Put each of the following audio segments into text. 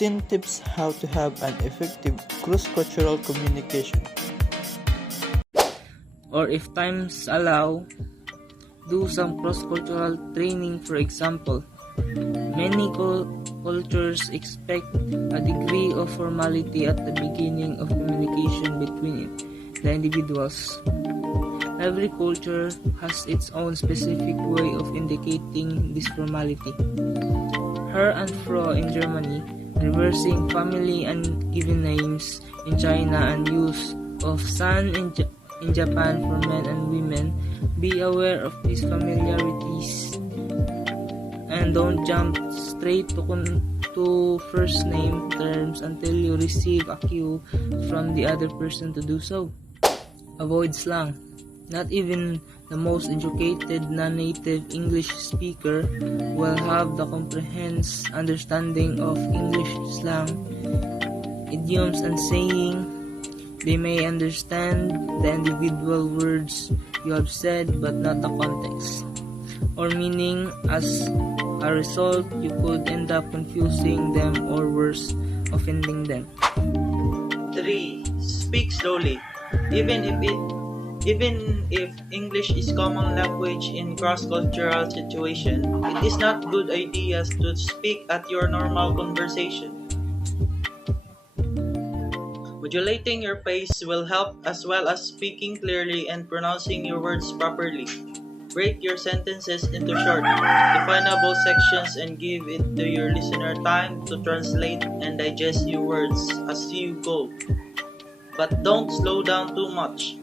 15 tips how to have an effective cross-cultural communication. Or if times allow, do some cross-cultural training. For example, many cultures expect a degree of formality at the beginning of communication between the individuals. Every culture has its own specific way of indicating this formality. Her and fro in Germany, reversing family and given names in China, and use of san in Japan for men and women. Be aware of these familiarities and don't jump straight to first name terms until you receive a cue from the other person to do so. Avoid slang. Not even the most educated non-native English speaker will have the comprehensive understanding of English slang, idioms, and saying. They may understand the individual words you have said but not the context or meaning. As a result, you could end up confusing them or worse, offending them. 3. Speak slowly. Even if English is common language in cross-cultural situation, it is not good idea to speak at your normal conversation. Modulating your pace will help, as well as speaking clearly and pronouncing your words properly. Break your sentences into short, definable sections and give it to your listener time to translate and digest your words as you go. But don't slow down too much,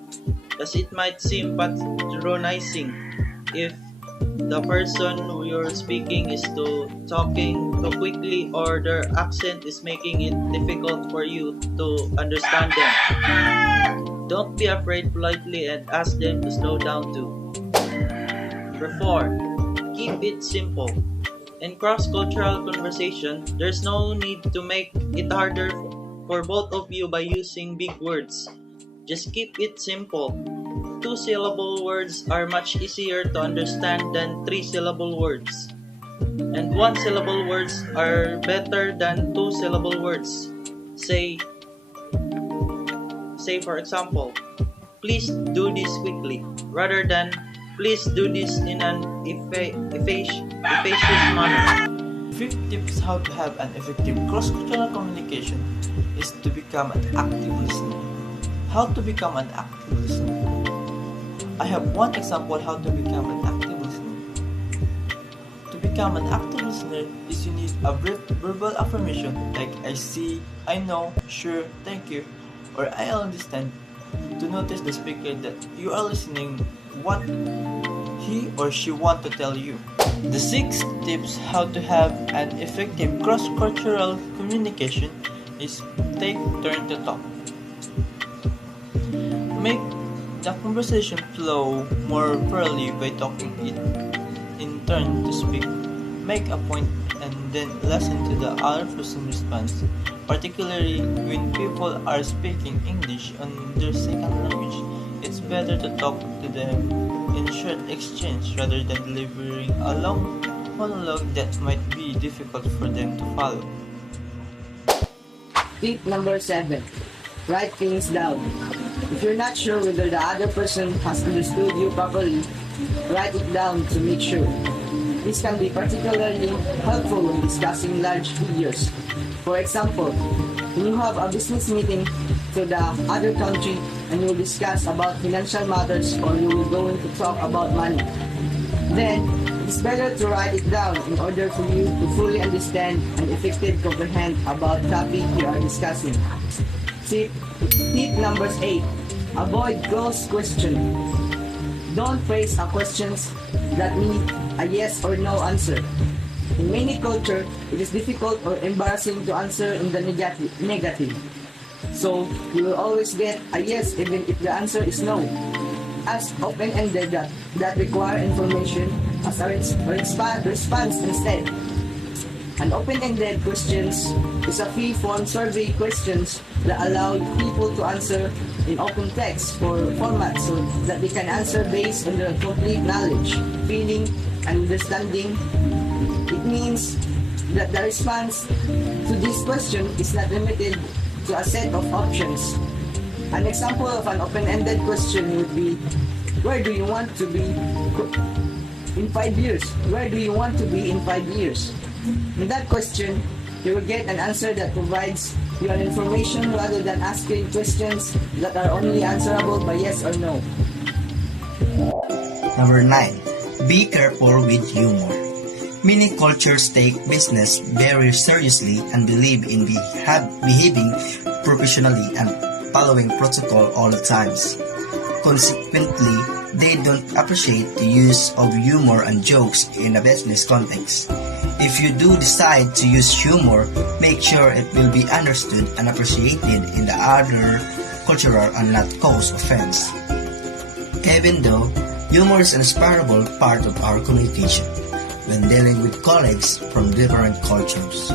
as it might seem patronizing if the person who you're speaking is talking too quickly or their accent is making it difficult for you to understand them. Don't be afraid politely and ask them to slow down too. Number 4. Keep it simple. In cross-cultural conversation, there's no need to make it harder for both of you by using big words. Just keep it simple. 2-syllable words are much easier to understand than 3-syllable words. And 1-syllable words are better than 2-syllable words. Say for example, please do this quickly, rather than please do this in an efficacious manner. 5th tips how to have an effective cross-cultural communication is to become an active listener. How to become an active listener? I have one example how to become an active listener. To become an active listener is you need a brief verbal affirmation like I see, I know, sure, thank you, or I understand, to notice the speaker that you are listening what he or she want to tell you. The 6th tips how to have an effective cross-cultural communication is take turn to talk. Make the conversation flow more freely by talking it in turn to speak. Make a point and then listen to the other person's response, particularly when people are speaking English on their second language. It's better to talk to them in short exchange rather than delivering a long monologue that might be difficult for them to follow. Tip number 7. Write things down. If you're not sure whether the other person has understood you properly, write it down to make sure. This can be particularly helpful when discussing large figures. For example, when you have a business meeting to the other country and you will discuss about financial matters or you will go to talk about money, then it's better to write it down in order for you to fully understand and effectively comprehend about the topic you are discussing. Tip number 8. Avoid closed questions. Don't phrase a questions that need a yes or no answer. In many cultures, it is difficult or embarrassing to answer in the negative. So, you will always get a yes even if the answer is no. Ask open-ended that require information as a response instead. An open-ended questions is a free-form survey questions that allow people to answer in open text format so that they can answer based on their complete knowledge, feeling, and understanding. It means that the response to this question is not limited to a set of options. An example of an open-ended question would be, where do you want to be in 5 years? Where do you want to be in 5 years? In that question, you will get an answer that provides you an information rather than asking questions that are only answerable by yes or no. Number 9. Be careful with humor. Many cultures take business very seriously and believe in behaving professionally and following protocol all the times. Consequently, they don't appreciate the use of humor and jokes in a business context. If you do decide to use humor, make sure it will be understood and appreciated in the other cultural and not cause offense. Even though humor is an inseparable part of our communication when dealing with colleagues from different cultures,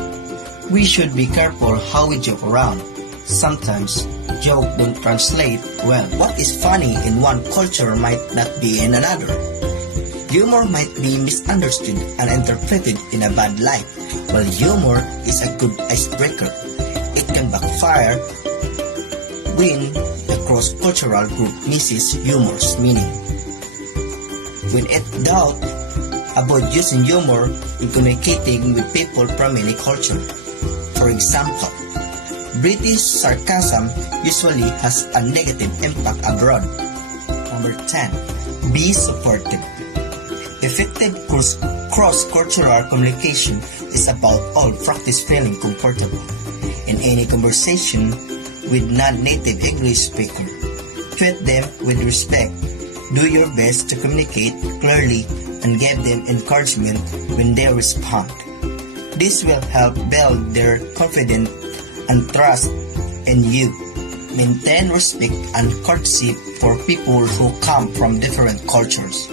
we should be careful how we joke around. Sometimes, jokes don't translate well. What is funny in one culture might not be in another. Humor might be misunderstood and interpreted in a bad light, while humor is a good icebreaker. It can backfire when the cross-cultural group misses humor's meaning. When in doubt, avoid using humor in communicating with people from any culture. For example, British sarcasm usually has a negative impact abroad. Number 10. Be supportive. Effective cross-cultural communication is about all practice feeling comfortable in any conversation with non-native English speaker. Treat them with respect. Do your best to communicate clearly and give them encouragement when they respond. This will help build their confidence and trust in you. Maintain respect and courtesy for people who come from different cultures.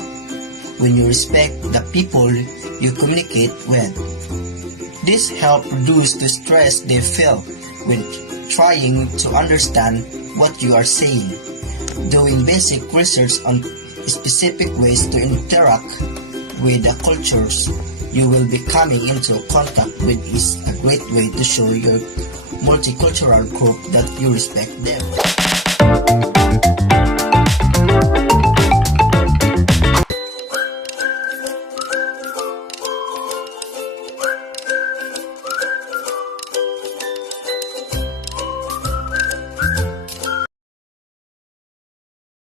When you respect the people you communicate with, this helps reduce the stress they feel when trying to understand what you are saying. Doing basic research on specific ways to interact with the cultures you will be coming into contact with is a great way to show your multicultural group that you respect them.